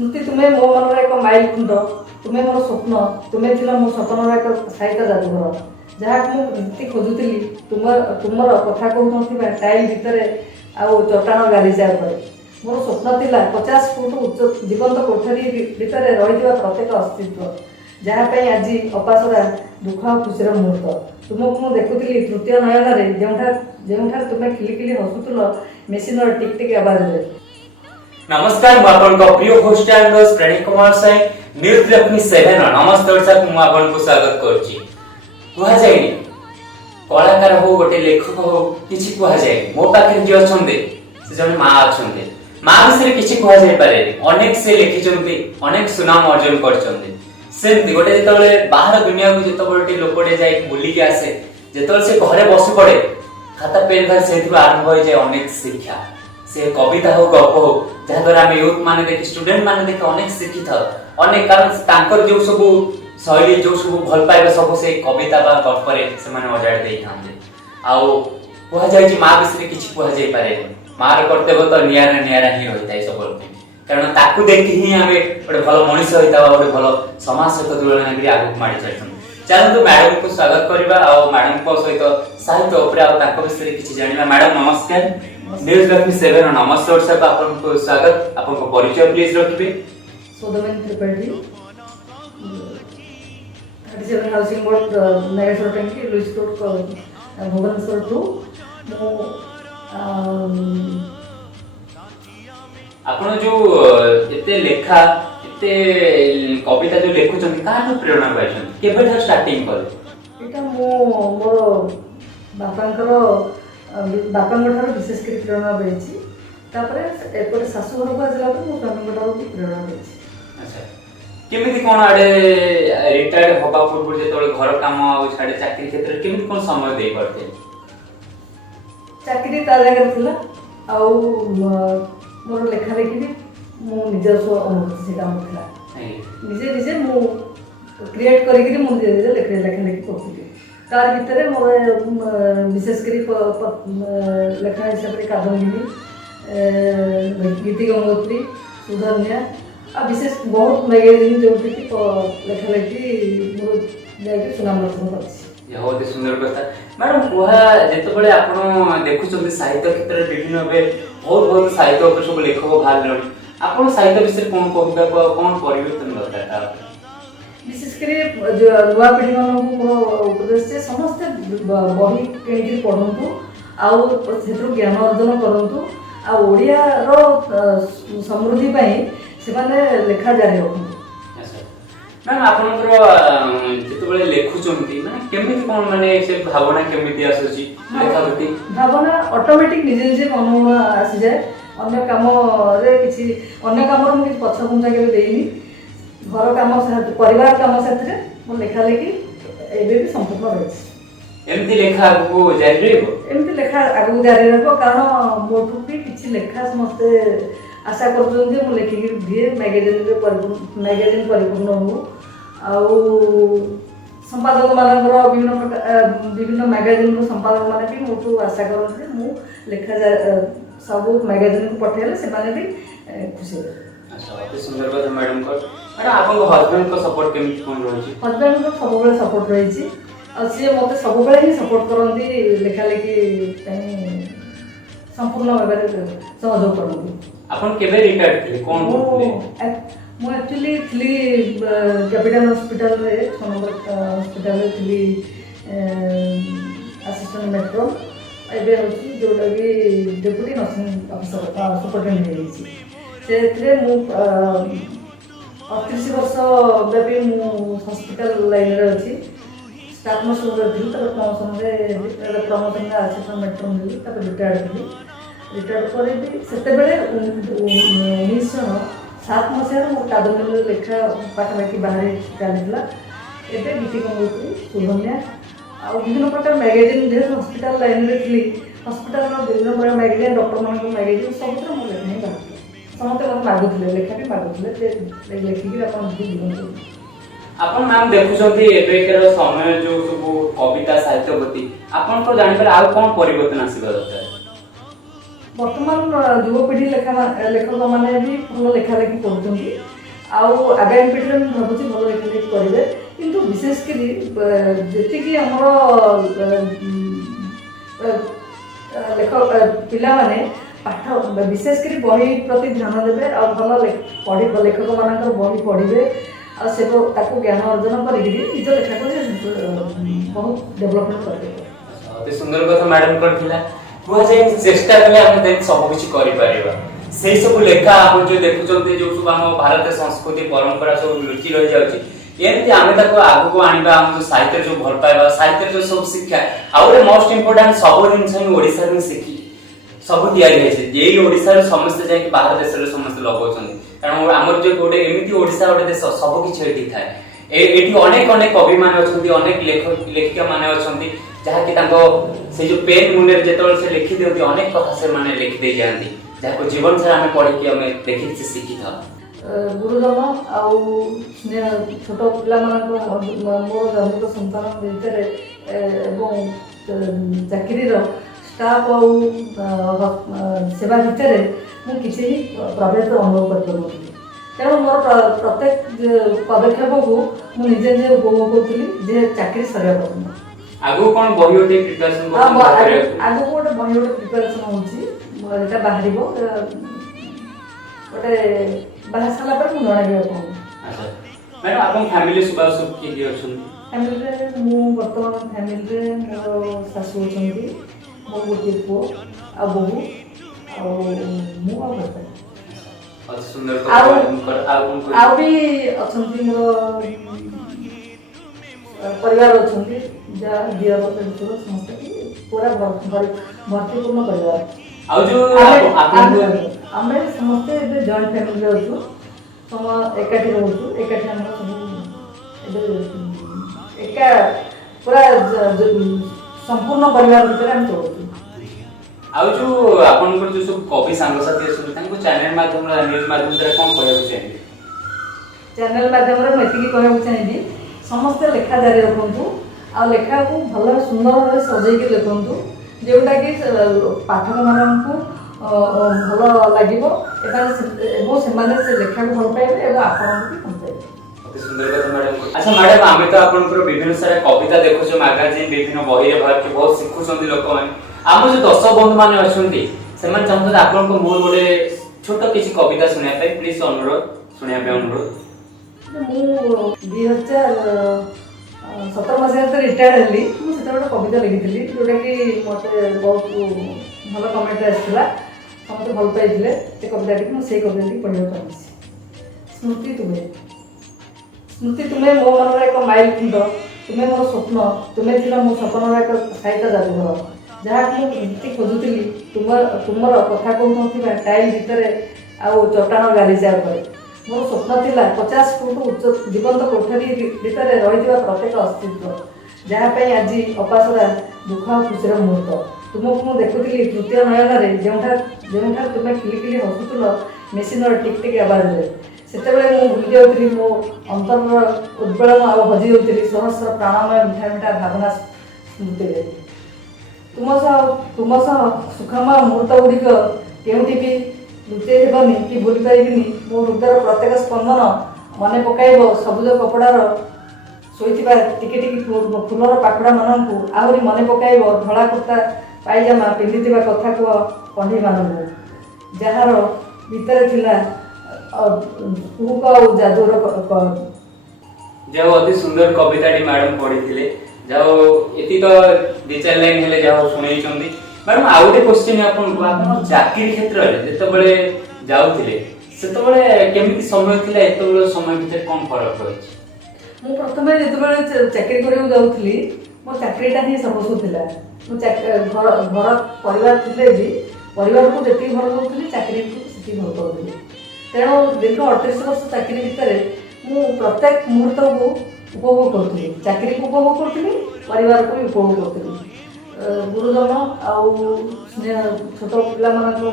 स्मृति तुम्हें मो मन एक माइल खुंड तुम्हें मोर स्वप्न तुम्हें थिला मो सपनर एक साहित्य जादूघर जहाँ मुझे खोजुली तुमर कथा कहून टाइल भितर आउ चट्टाण गालीचा मोर स्वप्न थिला 50 फुट उच्च जीवंत कोठरी भितर रही प्रत्येक अस्तित्व जहाँपाई आज अपासरा दुख और खुशी मुहूर्त तुमको मुझे देखुली तृतीय नयन जो तुम्हें खिलिखिली हसुल मेसीन टिक टिक आवाज रे। नमस्कार आपन प्रिय host and host Pranit Kumar Sai news Lakshmi 7 नमस्ते दर्शक मु आपन को स्वागत करछि। कुहा जाय कलाकार हो गोटे लेखक हो किछि कुहा जाय मो पाखे जे अछंदे से जने मां अछंदे मां विषय किछि कुहा जाय पारे अनेक से लिखिचंती अनेक सुनाम अर्जन करचंती सेमती गोटे जेतबेले बाहर दुनिया को जेतबेले लोकडे जाय बुली के आसे जेतबेले से घरे बसि पड़े खाता पेन धर सेथि आरंभ होय जाय अनेक शिक्षा से कविता हो गप हो जहाँ द्वारा आम यूथ माने देख स्टूडेंट माने देख अनेक शिक्षित अनेक कारण तांकर जो सब शैली जो सब भल पाइबा सब से कविता बा गप रे से माने अजाड़ देई थांते आउ कुहा जाय कि मां विषय किछि कुहा जाय पारे मार कर्तव्य तो नियारा नियारा ही होइताय सबल कारण ताकू देखि ही आमे गोटे भल मनुष्य होइता गोटे भल समाज सहित तुलना करी आगु माडी चलछन चलନ୍ତୁ मैडम को स्वागत करबा और मैडम को सहित साहित्य ऊपर और ताको विषय किछि जानिबा। मैडम नमस्कार न्यूज लक्ष्मी 7 नमस्ते दर्शक आपन को स्वागत आपन को परिचय प्लीज रखिबे। सोदमेन त्रिपाठी 37 हाउसिंग बोर्ड नागेश्वर टंकी लुइस रोड भुवनेश्वर टू आपन जो एते लेखा एते कविता जो लेखुचंती काहनु प्रेरणा पाइछन केबे था स्टार्टिंग करे एटा मोर बापांठार विशेष कर प्रेरणा पाई तापर शाशु घर को आसला मो स्वामीठार भी प्रेरणा पाई। अच्छा केमिति कोन आडे रिटायर्ड होबा पूर्व जेतोले घर काम आ छाडे चाकरी क्षेत्र केमिति कोन समय देई परते चाकरी ता जगह थिला आ मोर लेखा लेखि भी मो निजस्व अनुभूति से काम थिला निजे निजे मो क्रिएट करिकरी मो निजे लेखा लेखि करथि तार भितर मोर विशेष करी लेखा हिसाब रे कादम्बिनी गीति गंगोत्री सुधन्या आ विशेष बहुत मैगजीन जो कि लेखा लेखि मोर जाके सुनाम रचना करछि। यह बहुत सुंदर कथा मैडम कुहा जेतबेले आपण देखुचंती साहित्य क्षेत्र रे विभिन्न बे बहुत साहित्य ऊपर सब लेखक बाहर आपण साहित्य विषय कोन कविता को कोन परिवर्तन दरकार विशेष कर जो युवा पीढ़ी मानक मोर उपदेश से समस्त बही किणी पढ़ु आउ ज्ञान अर्जन करूँ आ ओडिया रो समृद्धि से माने लेखा जारी रखु। मैम आपनकर जेतबेले लेखुचंती माने केमिति कोन माने से भावना केमिति आसुची लेखा प्रति भावना ऑटोमेटिक निजे निजे मन आसी जाए अन्य काम रे किछि अन्य काम रो किछि पछ गुंजा के देइनी घर काम साथ परिवार काम साथ रे मो लेखा लेखि एबे भी संपूर्ण रहछि एमति लेखा आगु जारी रहबो एमति लेखा आगु जारी रहबो कारण मोठु भी किछि लेखा समस्त आशा करछन जे मो लेखि के दिए मैगजीन परिपूर्ण हो आउ संपादक मानकर विभिन्न मैगजीन रो संपादक माने भी मोठु आशा करछन जे मो लेखा सब मैगजीन को पठेले से माने भी खुशी हो। अच्छा अति सुंदर बात मैडम को मैडम आपन हस्बैंड को सपोर्ट केमिति कोन रहछि हस्बैंड को सब बेले सपोर्ट रहिछि आ से मते सब बेले ही सपोर्ट करंती लेखा लेखि संपूर्ण भाबे सहयोग करंती। आपन केबे रिटायर्ड थिले कोन करथिले मो एक्चुअली थली कैपिटल हॉस्पिटल रे 6 नंबर हॉस्पिटल रे थली असिस्टेंट मेट्रो एबे होची जोटा भी डेप्यूटी नर्सिंग ऑफिसर सुपरटेंडेंट हेछि से मु 38 वर्ष बेबी मु हॉस्पिटल लाइन रे अछि स्टाफ नर्स रे थी तर प्रमोशन रे असिस्टेंट मेट्रो मिली तब रिटायर्ड करे भी सेते बेले 1907 मसिया मो कादम्बिनी लेखा पाखापाखि बाहर चलता एबे गीति गंगोत्री सुधन्या आ विभिन्न प्रकार मैगजीन जे हॉस्पिटल लाइन रे थी हॉस्पिटल रो विभिन्न प्रकार मैगजीन डॉक्टर मान मैगजीन सब तो मो लेखा नहीं बाकी समते मत मागुथिले लेखा भी मागुथिले ते लेखिकी अपन जीवन आपन नाम देखुचंती एबेकर समय जो सब कविता साहित्य प्रति आपन को जानि पर आ कोन परिवर्तन आसीबा दरकार ବର୍ତ୍ତମାନ ଯୁବପିଢ଼ି ଲେଖକମାନେ ବି ଭଲ ଲେଖାଲେଖି କରୁଛନ୍ତି। ଆଉ ଆଗାମୀ ପିଢ଼ିରେ ମୁଁ ଭାବୁଛି ଭଲ ଲେଖାଲେଖି କରିବେ। କିନ୍ତୁ ବିଶେଷ କରି ଯେତିକି ଆମର ପିଲାମାନେ ପାଠ ବିଶେଷ କରି ବହି ପ୍ରତି ଧ୍ୟାନ ଦେବେ ଆଉ ଭଲ ଲେଖକମାନଙ୍କର ବହି ପଢ଼ିବେ ଆଉ ସେ ତାକୁ ଜ୍ଞାନ ଅର୍ଜନ କରିକିରି ନିଜ ଲେଖାକୁ ବହୁତ ଡେଭଲପମେଣ୍ଟ କରିବେ। ଅତି ସୁନ୍ଦର କଥା ମ୍ୟାଡାମ କରିଥିଲା। କୁହାଯାଏ ଚେଷ୍ଟା କଲେ ଆମେ ଦେନ୍ ସବୁ କିଛି କରିପାରିବା। ସେଇ ସବୁ ଲେଖା ଆପଣ ଯୋଉ ଦେଖୁଛନ୍ତି ଯୋଉ ସବୁ ଆମ ଭାରତୀୟ ସଂସ୍କୃତି ପରମ୍ପରା ସବୁ ଲୁଚି ରହିଯାଉଛି ଏମିତି ଆମେ ତାକୁ ଆଗକୁ ଆଣିବା। ଆମ ଯୋଉ ସାହିତ୍ୟ ଯୋଉ ଭଲ ପାଇବା ସାହିତ୍ୟ ଯୋଉ ସବୁ ଶିକ୍ଷା ଆଉ ଗୋଟେ ମୋଷ୍ଟ ଇମ୍ପୋର୍ଟାଣ୍ଟ ସବୁ ଜିନିଷ ହିଁ ଓଡ଼ିଶାରୁ ହିଁ ଶିଖି ସବୁ ତିଆରି ହେଇଛି। ଏଇ ଓଡ଼ିଶାରୁ ସମସ୍ତେ ଯାଇକି ବାହାର ଦେଶରେ ସମସ୍ତେ ଲଗାଉଛନ୍ତି। କାରଣ ଆମର ଯୋଉ ଗୋଟେ ଏମିତି ଓଡ଼ିଶା ଗୋଟେ ଦେଶ ସବୁ କିଛି ଏଠି ଥାଏ। ଏଠି ଅନେକ ଅନେକ କବି ମାନେ ଅଛନ୍ତି ଅନେକ ଲେଖିକା ମାନେ ଅଛନ୍ତି ଯାହାକି ତାଙ୍କ ସେ ଯୋଉ ପେନ୍ ମୁଣ୍ଡରେ ଯେତେବେଳେ ସେ ଲେଖି ଦିଅନ୍ତି ଅନେକ କଥା ସେମାନେ ଲେଖି ଦେଇ ଯାଆନ୍ତି ଯାହାକୁ ଜୀବନ ସାରା ଆମେ ପଢିକି ଆମେ ଦେଖିକି ଶିଖିଥାଉ। ଗୁରୁଜନ ଆଉ ଛୋଟ ପିଲାମାନଙ୍କ ମୋର ଜନ୍ମିତ ସନ୍ତାନ ଭିତରେ ଏବଂ ଚାକିରିର ଷ୍ଟାଫ୍ ଆଉ ସେବା ଭିତରେ ମୁଁ କିଛି ପ୍ରଭେଦ ଅନୁଭବ କରିପାରୁନଥିଲି। ତେଣୁ ମୋର ପ୍ରତ୍ୟେକ ପଦକ୍ଷେପକୁ ମୁଁ ନିଜେ ନିଜେ ଉପଭୋଗ କରୁଥିଲି ଯେ ଚାକିରି ସରିବା ପର୍ଯ୍ୟନ୍ତ। ଆଗକୁ କ'ଣ ବହି ଗୋଟେ ପ୍ରିପାରେସନ୍ ଆଗକୁ ଗୋଟେ ବହି ପ୍ରିପାରେସନ୍ ହେଉଛି ଏଇଟା ବାହାରିବ ଗୋଟେ ବାହାରି ସାରିଲା ପରେ ମୁଁ ଜଣାଇବି ଆପଣଙ୍କୁ। ଆଚ୍ଛା ମ୍ୟାଡ଼ାମ୍ ଆପଣ ଫ୍ୟାମିଲି ସବୁ କିଏ କିଏ ଅଛନ୍ତି? ଫ୍ୟାମିଲିରେ ମୁଁ ବର୍ତ୍ତମାନ ଫ୍ୟାମିଲିରେ ମୋର ଶାଶୁ ଅଛନ୍ତି, ମୋ ଗୋଟିଏ ପୁଅ ଆଉ ବୋହୂ ଆଉ ମୁଁ ଆଉ ବାପା। ଆଉ ବି ଅଛନ୍ତି ମୋର ପରିବାର ଅଛନ୍ତି ଯାହା ଦିଅର ଦେଢ଼ଶୁର ସମସ୍ତେ ପୁରା ଭର୍ତ୍ତିପୂର୍ଣ୍ଣ ପରିବାର। ଆଉ ଯୋଉ ଆମେ ସମସ୍ତେ ଏବେ ଜଏଣ୍ଟ ଫ୍ୟାମିଲିରେ ଅଛୁ, ଏକାଠି ରହୁଛୁ, ଏକାଠି ଆମର ସବୁ ଏବେ ଏକା ପୁରା ସମ୍ପୂର୍ଣ୍ଣ ପରିବାର ଭିତରେ ଆମେ ଚଳୁଛୁ। ଆଉ ଯୋଉ ଆପଣଙ୍କର ଯୋଉ ସବୁ କବି ସାଙ୍ଗସାଥି ଅଛନ୍ତି ତାଙ୍କୁ ଚ୍ୟାନେଲ ମାଧ୍ୟମରେ ନ୍ୟୁଜ ମାଧ୍ୟମରେ କ'ଣ କହିବାକୁ ଚାହିଁବେ? ଚ୍ୟାନେଲ ମାଧ୍ୟମରେ ମୁଁ ଏତିକି କହିବାକୁ ଚାହିଁବି ସମସ୍ତେ ଲେଖା ଜାରି ରଖନ୍ତୁ ଆଉ ଲେଖାକୁ ଭଲ ସୁନ୍ଦର ଭାବରେ ସଜେଇକି ଲେଖନ୍ତୁ ଯେଉଁଟାକି ପାଠକମାନଙ୍କୁ ଭଲ ଲାଗିବ ଏବଂ ସେମାନେ ସେ ଲେଖାକୁ ଭଲ ପାଇବେ ଏବଂ ଆପଣଙ୍କୁ ବି ଭଲ ପାଇବେ। ସୁନ୍ଦର କଥା ମ୍ୟାଡାମ। ଆଚ୍ଛା ମ୍ୟାଡାମ ଆମେ ତ ଆପଣଙ୍କର ବିଭିନ୍ନ ସାରା କବିତା ଦେଖୁଛୁ ମାଗାଜିନ୍ ବିଭିନ୍ନ ବହିରେ ବାହାରୁଛି ବହୁତ ଶିଖୁଛନ୍ତି ଲୋକମାନେ। ଆମ ଯୋଉ ଦର୍ଶକ ବନ୍ଧୁ ମାନେ ଅଛନ୍ତି ସେମାନେ ଚାହୁଁଛନ୍ତି ଆପଣଙ୍କ ମୋର ଗୋଟେ ଛୋଟ କିଛି କବିତା ଶୁଣିବା ପାଇଁ ପ୍ଲିଜ ଅନୁରୋଧ ଶୁଣିବା ପାଇଁ ଅନୁରୋଧ। ମୁଁ 2017 ମସିହାରେ ରିଟାୟାର୍ଡ ହେଲି। ମୁଁ ସେତେବେଳେ ଗୋଟେ କବିତା ଲେଖିଥିଲି ଯେଉଁଟାକି ମୋତେ ବହୁତ ଭଲ କମେଣ୍ଟ ଆସିଥିଲା, ସମସ୍ତେ ଭଲ ପାଇଥିଲେ ସେ କବିତାଟିକୁ। ମୁଁ ସେଇ କବିତାଟିକୁ ପଢ଼ିବାକୁ ଚାହୁଁଛି। ସ୍ମୃତି ତୁମେ ମୋ ମନର ଏକ ମାଇଲ ଖୁଣ୍ଟ, ତୁମେ ମୋର ସ୍ୱପ୍ନ, ତୁମେ ଥିଲ ମୋ ସପନର ଏକ ସାହିତ୍ୟ ଯାଦୁଘର। ଯାହାକୁ ମୁଁ ଏମିତି ଖୋଜୁଥିଲି ତୁମର କଥା କହୁନଥିବା ଟାଇଲ ଭିତରେ ଆଉ ଚଟାଣ ଗାଲିଚା ଉପରେ। ମୋର ସ୍ୱପ୍ନ ଥିଲା 50 ଫୁଟ ଉଚ୍ଚ ଜୀବନ୍ତ କୋଠରୀ ଭିତରେ ରହିଥିବା ପ୍ରତ୍ୟେକ ଅସ୍ତିତ୍ୱ, ଯାହା ପାଇଁ ଆଜି ଅପାସରା ଦୁଃଖ ଆଉ ଖୁସିର ମୁହୂର୍ତ୍ତ। ତୁମକୁ ମୁଁ ଦେଖୁଥିଲି ତୃତୀୟ ନୟନରେ, ଯେଉଁଠାରେ ତୁମେ ଖିଲିଖିଲି ହସୁଥିଲ ମେସିନର ଟିକ୍ ଟିକ୍ ଆବାଜରେ। ସେତେବେଳେ ମୁଁ ଭୁଲି ଯାଉଥିଲି ମୋ ଅନ୍ତରର ଉଦ୍ବେଳନ ଆଉ ହଜି ଯାଉଥିଲି ସହସ୍ର ପ୍ରାଣମୟ ମିଠା ମିଠା ଭାବନା ସ୍ମୃତିରେ। ତୁମ ସହ ସୁଖମୟ ମୁହୂର୍ତ୍ତ ଗୁଡ଼ିକ କେଉଁଠି ବି ଲୁଚେଇ ହେବନି କି ଭୁଲି ପାରିବିନି। ମୋ ହୃଦୟର ପ୍ରତ୍ୟେକ ସ୍ପନ୍ଦନ ମନେ ପକାଇବ ସବୁଜ କପଡ଼ାର ଶୋଇଥିବା ଟିକି ଟିକି ଫୁଲର ପାଖୁଡ଼ାମାନଙ୍କୁ, ଆହୁରି ମନେ ପକାଇବ ଧଳା କୁର୍ତ୍ତା ପାଇଜାମା ପିନ୍ଧିଥିବା କଥା କୁହ କଣ୍ଢେଇମାନଙ୍କୁ, ଯାହାର ଭିତରେ ଥିଲା କୁହୁକ ଆଉ ଯାଦୁର। ଯାହା ଅତି ସୁନ୍ଦର କବିତାଟି ମ୍ୟାଡାମ ପଢିଥିଲେ। ଯାହା ଏତି ତ 2-4 ଲାଇନ ହେଲେ ଯାହା ଶୁଣେଇଛନ୍ତି। ମ୍ୟାଡାମ ଆଉ ଗୋଟେ କ୍ୱେଶ୍ଚିନ୍ ଆପଣଙ୍କୁ, ଆପଣ ଚାକିରି କ୍ଷେତ୍ରରେ ଯେତେବେଳେ ଯାଉଥିଲେ ସେତେବେଳେ କେମିତି ସମୟ ଥିଲା, ଏତେବେଳେ ସମୟ ଭିତରେ କ'ଣ ଫରକ ରହିଛି? ମୁଁ ପ୍ରଥମେ ଯେତେବେଳେ ଚାକିରି କରିବାକୁ ଯାଉଥିଲି ମୋ ଚାକିରିଟା ହିଁ ସର୍ବସ୍ୱ ଥିଲା। ମୁଁ ଘର ପରିବାର ଥିଲେ ବି ପରିବାରକୁ ଯେତିକି ଭଲ ପାଉଥିଲି ଚାକିରିକୁ ସେତିକି ଭଲ ପାଉଥିଲି। ତେଣୁ ଦୀର୍ଘ 38 ବର୍ଷ ଚାକିରି ଭିତରେ ମୁଁ ପ୍ରତ୍ୟେକ ମୁହୂର୍ତ୍ତକୁ ଉପଭୋଗ କରୁଥିଲି, ଚାକିରିକୁ ଉପଭୋଗ କରୁଥିଲି, ପରିବାରକୁ ବି ଉପଭୋଗ କରୁଥିଲି। ଗୁରୁଜନ ଆଉ ଛୋଟ ପିଲାମାନଙ୍କ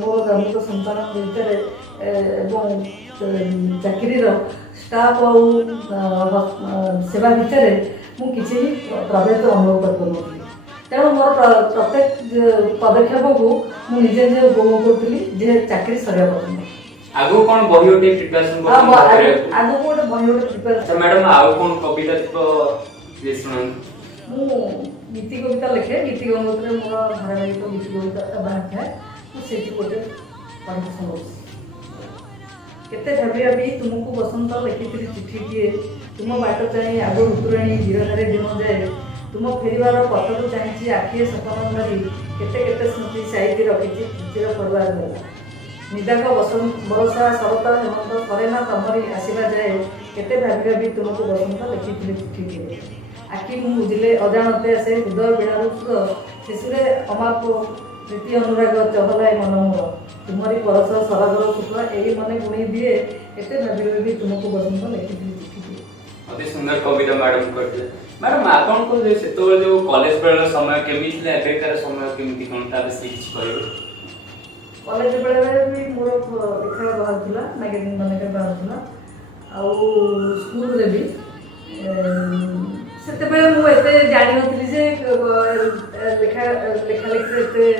ମୋର ଜନ୍ମିତ ସନ୍ତାନ ଭିତରେ ଏବଂ ଚାକିରିର ଷ୍ଟାଫ୍ ଆଉ ସେବା ଭିତରେ ମୁଁ କିଛି ପ୍ରଭେଦ ଅନୁଭବ କରିପାରୁନଥିଲି। तेणु मोर प्रत्येक पदक्षेप को मुझे निजे उपभोग करी जे चाकरी सरिया पर्यंत आगु कौन बही ओटे प्रिपरेशन को आगु गोटे बही गोटे प्रिपेयर। अच्छा मैडम आउ कौन कविता तो ये सुनान मु गीति कविता लिखे गीति गंगोत्रे मोर धारावाहिक गीति कविता बाहर था मु सेठी गोटे पढ़ी सुनो केते भाबी भाबी तुमको बसंत लिखिथिली चिठीटिए तुम बाट चाहि आगो उतुराणी धीरधारे दिन जाए तुम फेरिबार पथकु चाहि आखिए सपन धरी केते केते स्मृति साइति रखिछि चिर करबार बेला निदाक बसंत बरसा शरत हेमंत सरेना तमरी आसीबा जाए केते भाबी भाबी तुमको बसंत लिखिथिली चिठीटिए आखि मु बुझिले अजाणते से हृदय बिड़ारू शिशुरे अमाप प्रीति अनुराग चहलाए मन मोर तुम्हारी परस सरगर सुख यही मन गुणी दिए एते भाबी भाबी तुमको बसंत लिखिथिली चिठीटिए। अति सुंदर कविता मैडम करते मैडम आपन को जे सेतो जो कॉलेज बेला समय केमी थिला एबेकार समय केमिति कोनटा बेसी किछ कहबो कॉलेज बेले भी मोर लिखा बाहर थिला मैगजीन माने बाहर थिला आउ स्कूल रे भी सेते बेले मु एते जानि नथिली जे लेखा लेखा लेखि एते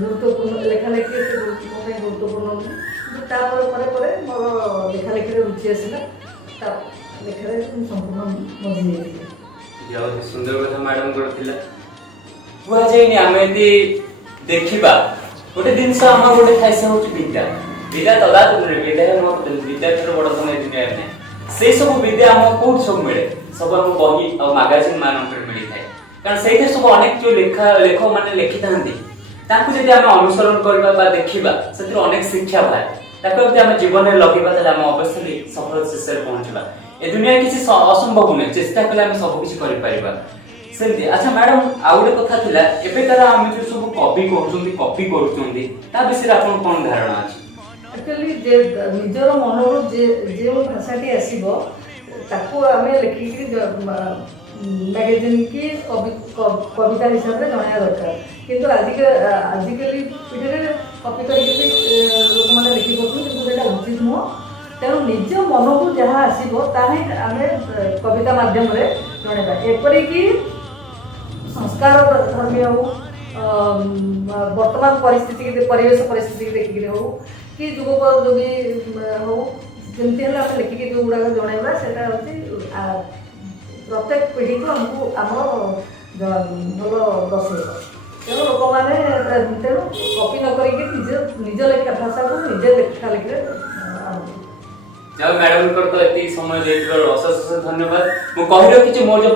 गुरुत्वपूर्ण लेखा लेखि एते गुरुत्वपूर्ण तापर परे परे मोर लेखा लेखि रुचि आसिला ता लेखा रे संपूर्ण मजी जाइछि। जाओ सुंदर कथा मैडम करथिला हुआ जाइनी आमे दी देखिबा गोटे दिन से हम गोटे खाइसे होची विद्या विद्या तदा तुरे विद्या हम विद्या तर बड़ समय दिन आने से सब विद्या हम कोड सब मिले सब हम बही और मैगजीन मान पर मिली थाए कारण सेते सब अनेक जो लेख माने लिखि थांती ताकू जदि हम अनुसरण करबा बा देखिबा सेतिर अनेक शिक्षा भाए ताकू जदि हम जीवन में लगेबा तले हम अवश्य सफल शेष पहुंचबा ए दुनिया किसी असंभव नहीं चेष्टा कले हम सब किछ करि परिबा सेमती। अच्छा मैडम आ गोटे कथा थिला एबे तारा हम जो सब कॉपी करूछंदी ता विषय आपन कोन धारणा अछि एक्चुअली जे निजर मनरो जे भाषाटी आसीबो ताको आमे लिखिकी मैगजीन की कविता हिसाब से जणाया दरकार किंतु आजिकली पीढ़ी कॉपी करके लोक मैंने लिखि पड़ुछन किंतु सेटा उचित नुह तेणु निज मन को जहाँ आसो ताहे आम कविता मध्यम जणेबा एपरिकी संस्कार धर्मी हो वर्तमान परिस्थिति परिवेश परिस्थिति देखिक हो कि युगोपयोगी हो जमती आम लिखिकी जो गुड़ाक जनइबा से प्रत्येक पीढ़ी को आमको आम भल दर्शेब तेणु लोक मैंने तेणु कॉपी न करिक निज लेखा भाषा को निजे लेखा लिखे जाओ मैडम कर तो एती समय देथिबार अशेष धन्यवाद मु कहि रखि मोर जो